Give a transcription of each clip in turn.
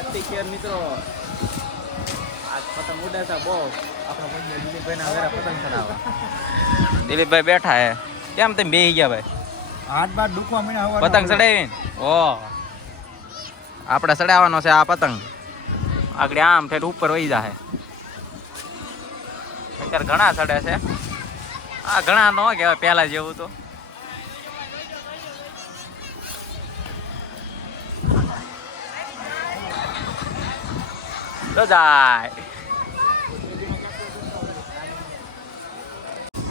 અત્યારે મિત્રો આજ પતંગ ઉડાતા બહુ આપણા ભાઈ દિલીપભાઈના ઘરે પતંગ ચડાવે. દિલીપભાઈ બેઠા હે. કેમ તમે બેહી ગયા ભાઈ? હાથ બાર દુખવા મને હવા પતંગ ચડાવી ઓ આપણે ચડાવવાનો છે આ પતંગ. આગળ આમ ઠેઠ ઉપર વહી જાય. અત્યારે ઘણા ચડે છે. આ ઘણા ન કહેવાય પહેલા જેવું તો. તો જાય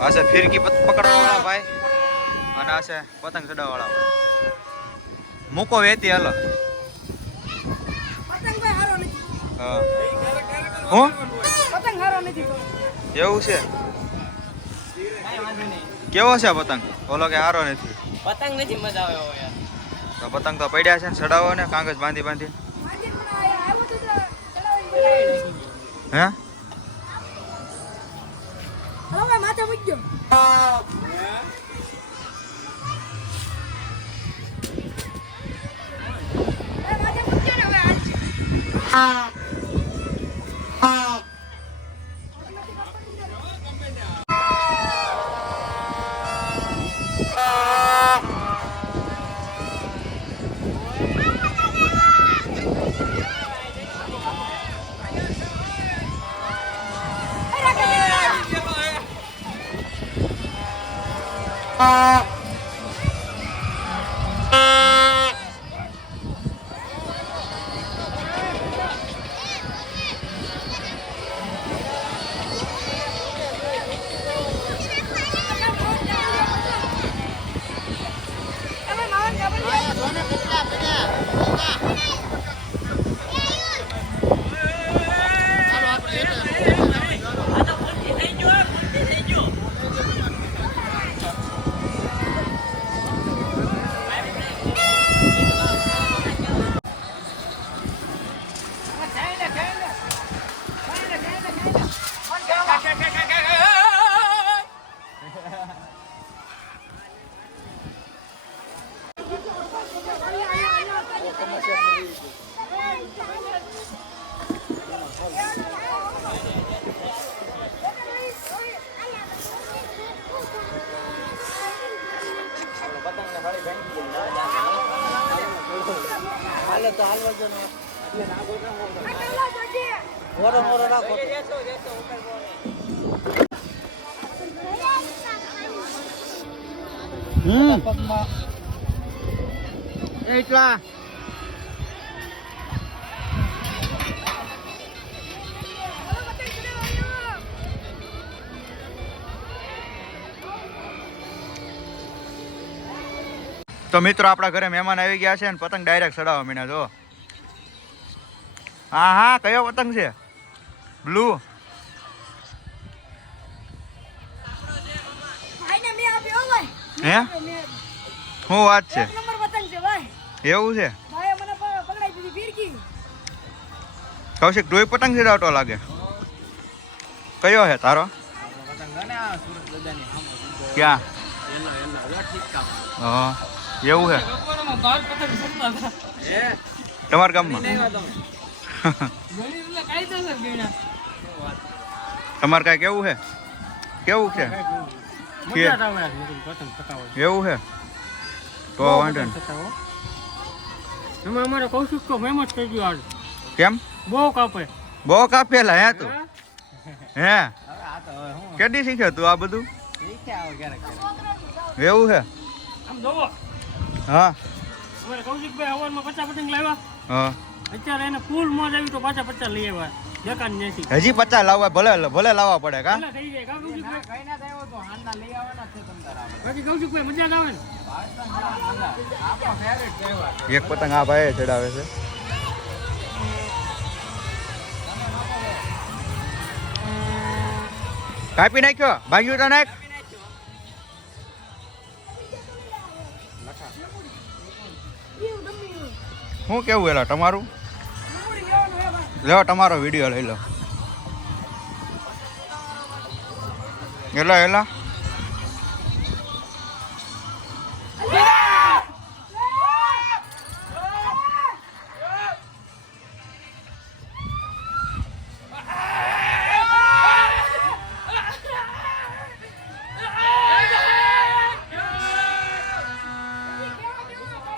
આ છે ફિરકી પકડવા વાળા ભાઈ અને આ છે પતંગ ચડાવવા વાળા ભાઈ. મૂકો વેતી હાલો. હા હું પતંગ હારો નથી તો એવું છે. કેવો છે પતંગ? બોલો કે હારો નથી. પતંગ નથી મજા આવે યાર. તો પતંગ તો પડ્યા છે ને ચડાવો ને કાગજ બાંધી બાંધી. હે હવે માથે મૂકજો. માથે મૂકજો ને હવે હાલ. એટલા તો મિત્રો આપણા ઘરે મહેમાન આવી ગયા છે ને પતંગ ડાયરેક્ટ ચડાવવા મીના જો. હા હા કયો પતંગ છે? બ્લુ. ભાઈને મે આપ્યો ભાઈ. હે શું વાત છે? એક નંબર પતંગ છે ભાઈ. એવું છે? ભાઈ મને પકડાઈ દીધી ફિરકી. કૌશિક ડોઈ પતંગ ચડાવતો લાગે. કયો છે તારો? ક્યાં? હા એવું છે તમારા ગામમાં? તમારે કાંઈ કેવું છે? કેવું છે? એવું છે તો વાંધો નહીં. અમારે કૌશિક તો ફેમસ થઈ ગયો આજ. કેમ? બહુ કાપે. બહુ કાપેલા હે તું? હે કેદી શીખ્યો તું આ બધું? એવું છે? આમ જોવો હા અમારે કૌશિકભાઈ હવારમાં 50 પતંગ લાવ્યા. હા અત્યારે એને ફૂલ મોજ આવી તો પાછા 50 લઈ આવ્યા. દુકાન નથી. હજી 50 લાવવા ભલે લાવવા પડે કા? ભલે થઈ જાય કા કૌશિકભાઈ? બાકી કૌશિકભાઈ મજા જ આવે ને. એક પતંગ આ ભાઈ ચડાવે છે. કાપી નાખ્યો? ભાગ્યું તો નાખ. શું કેવું એલા તમારું? લો તમારો વિડીયો લઈ લો. એલા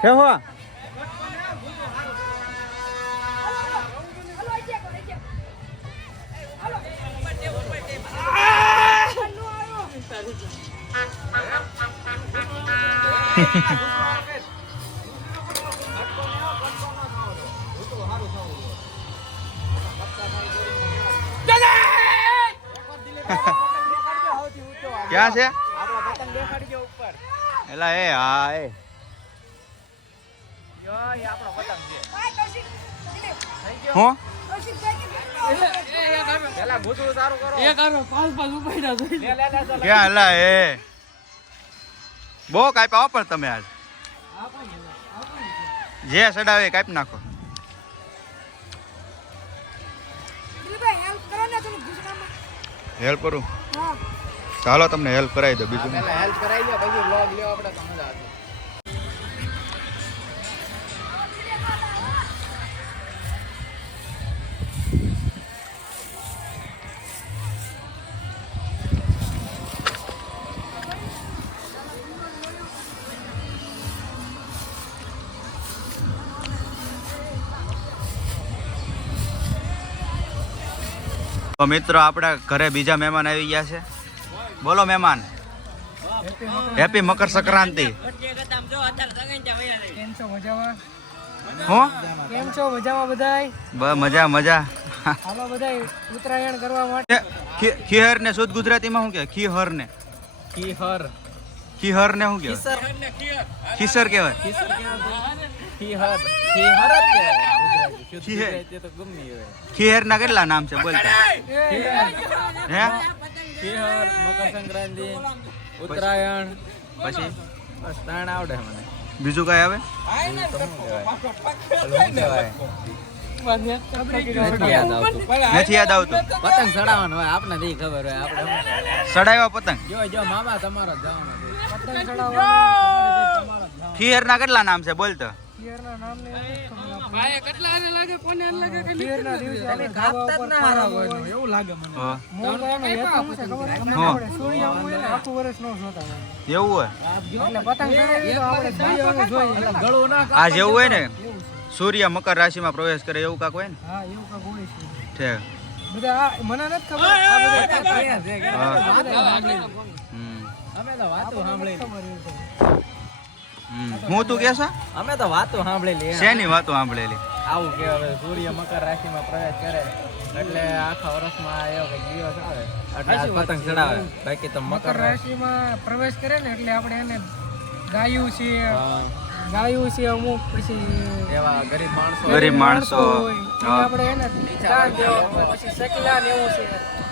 છે હો હાલો આઈ જા હાલો ક્યાં છે આપણો પતંગ દેખાડજો ઉપર એલા એ હા એ યો એ આપણો પતંગ છે બાય કૌશિક દિલીપ હું કૌશિક દેખી પેલા ભૂતળું સારું કરો એક આરો પાલ ઉપાડ્યા છે લે લે લે ચાલો. ક્યાં એલા એ બહુ કાપ્યા પણ તમે આજ જે સડાવે કાપી નાખો દિલીપભાઈ હેલ્પ કરો ને તમે ગુજરાતમાં હેલ્પ કરું હા ચાલો તમને હેલ્પ કરાવી દો બીજું પેલા હેલ્પ કરાવી લો પછી વ્લોગ લ્યો આપણે તો મજા આવશે તો મિત્રો આપણા ઘરે બીજા મહેમાન આવી ગયા છે બોલો મહેમાન હેપી મકર સંક્રાંતિ કેમ છો મજામાં હું કેમ છો મજામાં બધાય મજા મજા હાલો બધાય ઉત્તરાયણ કરવા માટે ખીહર ને શુદ્ધ ગુજરાતીમાં શું કે ખીહર ને ખીહર ખીહર ને શું કહેવાય ખીસર કહેવાય ખીહર ખીહર ખીહર જ કહેવાય ગુજરાતી. શુદ્ધ ખીહર. ગુજરાતી તો ગમે એ હોય. ખીહર ના કેટલા નામ છે બોલતા હે ખીહર મકર સંક્રાંતિ ઉત્તરાયણ પછી બસ ત્રણ આવડે મને બીજું કઈ આવે બીજું તો શું કહેવાય? ઓલું શું કહેવાય? નથી યાદ આવતું. નથી યાદ આવતું પતંગ ચડાવવાનું હોય આપણે નહીં ખબર હોય આપણે સડાવ્યા પતંગ જો જો મામા તમારો જ જવાનો છે. પતંગ ચડાવવાનો ખીહર ના કેટલા નામ છે બોલતો પિયરના નામને ભાઈ કેટલા આને લાગે કોને આને લાગે કે પિયરના દિવસે આપણે ધાબા ઉપર ફરાવાનું એવું લાગે મને હા. મોં તો એનો હેતુ શું છે ખબર છે? હા. આપણે સૂર્ય હોય ને આખું વર્ષ ન જોતા હોય. એવું હોય એટલે પતંગ ચડાવી તો આપણે સૂર્યનું જોઈએ ગળું ના આ જેવું હોય ને એવું છે સૂર્ય મકર રાશિમાં પ્રવેશ કરે એવું કાક હોય ને હા એવું કાંઈક હોય છે છે બધા આ મને નથી ખબર આ બધા ક્યાં છે કે હા. અમે તો વાતો સાંભળેલી ખબર એવું છે. હું તું કેસો અમે તો વાતો સાંભળેલી શેની વાતો સાંભળેલી આવું કે હવે સૂર્ય મકર રાશિમાં પ્રવેશ કરે એટલે આખા વર્ષમાં એવો કંઈક દિવસ આવે એટલે આ પતંગ ચડાવે બાકી તો મકર મકર રાશિમાં પ્રવેશ કરે ને એટલે આપણે એને ગાયું છે હા, અમુક પછી એવા ગરીબ માણસો ગરીબ માણસો હોય, એને હા. આપણે એને દાન દેવાનું હોય. પછી શકલા ને એવું છે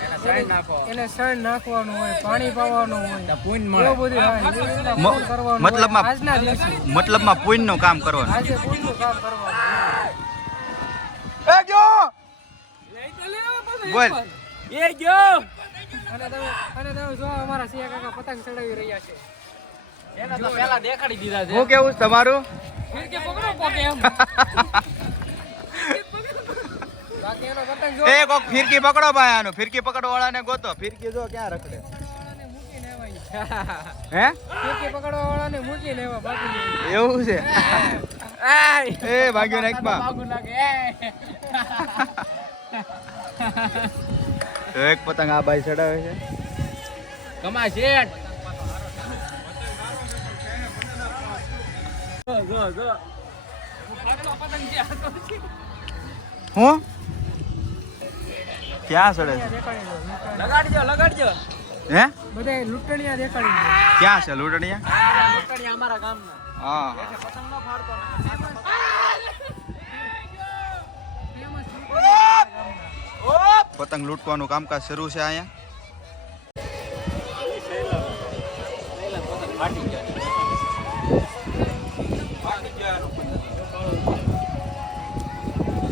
એને સાઈડ નાખો એને શણ નાખવાનું હોય પાણી પાવાનું હોય તો પુણ્ય એવું મળે બધું હા, એવી રીતના મ- ફોન કરવાનું હોય. મતલબમાં- આજના દિવસે મતલબમાં પુણ્યનું કામ કરવાનું આજે પુણ્યનું કામ કરવાનું બોલ એ ગયો અને તમે જો અમારા સિયા કાકા પતંગ ચડાવી રહ્યા છે એને તો પહેલા દેખાડી દીધા છે હું કેવું છે તમારું ફિરકી પકડો પોકે એમ બાકી એનો પતંગ જો એ કોક ફિરકી પકડો ભાઈ આનું ફિરકી પકડવા વાળાને ગોતો ફિરકી જો ક્યાં રખડે મૂકીને આવ્યા હે ફિરકી પકડવા વાળાને મૂકીને આવ્યા બાકી એવું છે એય! એ ભાગ્યો નાખમાં ભાગું લાગે એક પતંગ આ બાઈ ચડાવે છે કમા શેઠ હું ક્યાં ચડે છે લગાડજો લગાડજો હે બધા લૂંટણીયા દેખાડી દે ક્યાં છે લૂંટણીયા લગાડી અમારા ગામના હા હા. પતંગ નો ફાડતો પતંગ લૂંટવાનું કામકાજ શરૂ છે અહીંયા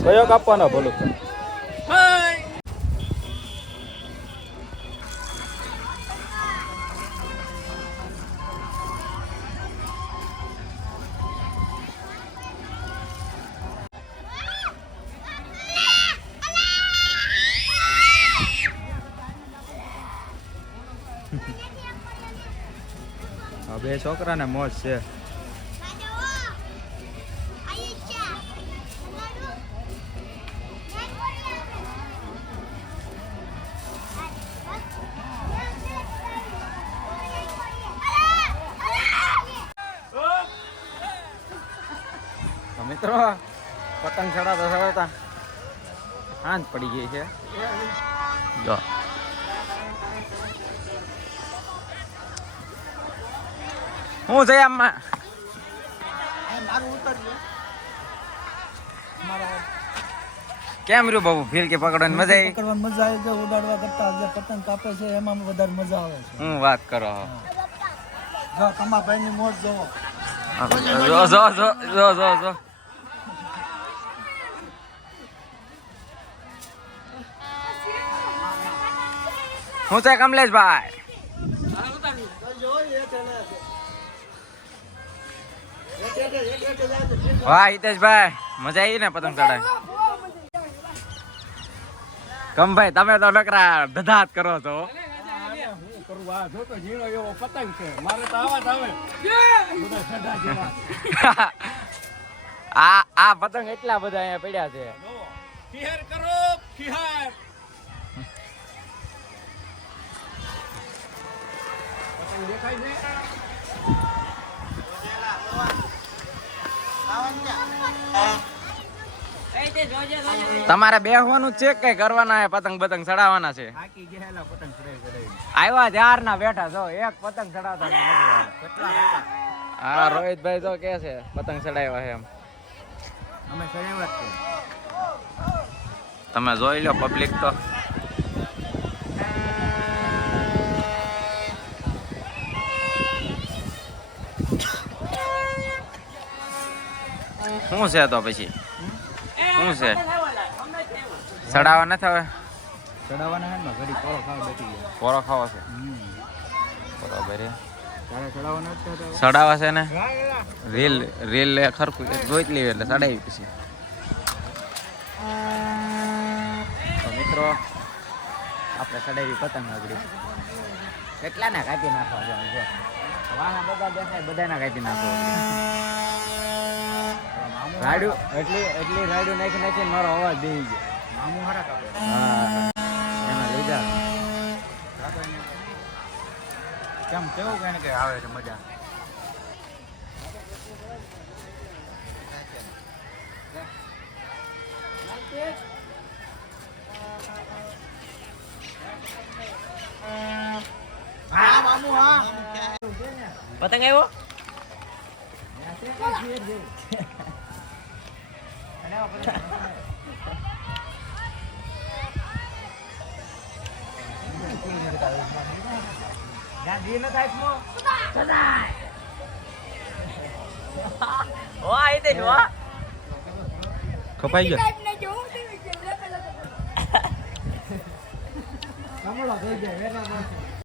કયો કાપવાનો ભલું બે છોકરાને મોજ છે મિત્રો પતંગ ચડાવતા ચડાવતા સાંજ પડી ગઈ છે જો હું છે આમાં કેમ રહ્યું બાબુ ફીલ કે પકડવાની મજા આવી પકડવાની મજા આવે છે ઉડાડવા કરતા જે પતંગ કાપે છે એમાં વધારે મજા આવે છે હું વાત કરો જો તમારા ભાઈની મોજ જોવો જો જો જો જો જો જો હું છે કમલેશભાઈ વાહ હિતેશભાઈ મજા આવી ને પતંગ ચડાવી કમભાઈ તમે તો નકરા ધધાત કરો છો હું કરું આ જો તો ઝીણો એવો પતંગ છે મારે તો આવા જ આવે બધા સડા જેવા આ પતંગ એટલા બધા અહીંયા પડ્યા છે ખિહાર કરો ખિહાર પતંગ દેખાય છે તમારે બેહવાનું છે કે કરવાના છે પતંગ પતંગ ચડાવવાના છે થાકી ગયેલા પતંગ ચડાવી આવ્યા ત્યાર ના બેઠા છો એક પતંગ ચડાવતા હા રોહિતભાઈ તો કે છે પતંગ ચડાવ્યા છે એમ અમે ચડાવ્યા જ છે તમે જોઈ લો પબ્લિક તો શું છે તો પછી શું છે ચડાવવા નથી હવે ચડાવવાના હે ને ઘડી કોળો ખાવા બેઠી ગયા કોરો ખાવો છે બરોબર તારે ચડાવવાના જ છે ચડાવવા છે ને રીલ રીલ ખરખું જોઈ જ લેવી એટલે ચડાવી પછી તો મિત્રો આપણે ચડાવી પતંગ આગળ કેટલા ના કાપી નાખવા છે જો વાના બધા દેખાય બધાના કાપી નાખવા રાડ્યું એટલી રાડ્યું નાખી નાખીને મારો અવાજ બેસી ગયો મામું હારા કાપે હા એના લીધા કેમ કેવું કઈ કઈ આવે છે મજા હા મામું હા પતંગ આવ્યો કપાઈ ગયો ટાઈપને જોઉં છું, કમળો થઈ જાય વેલા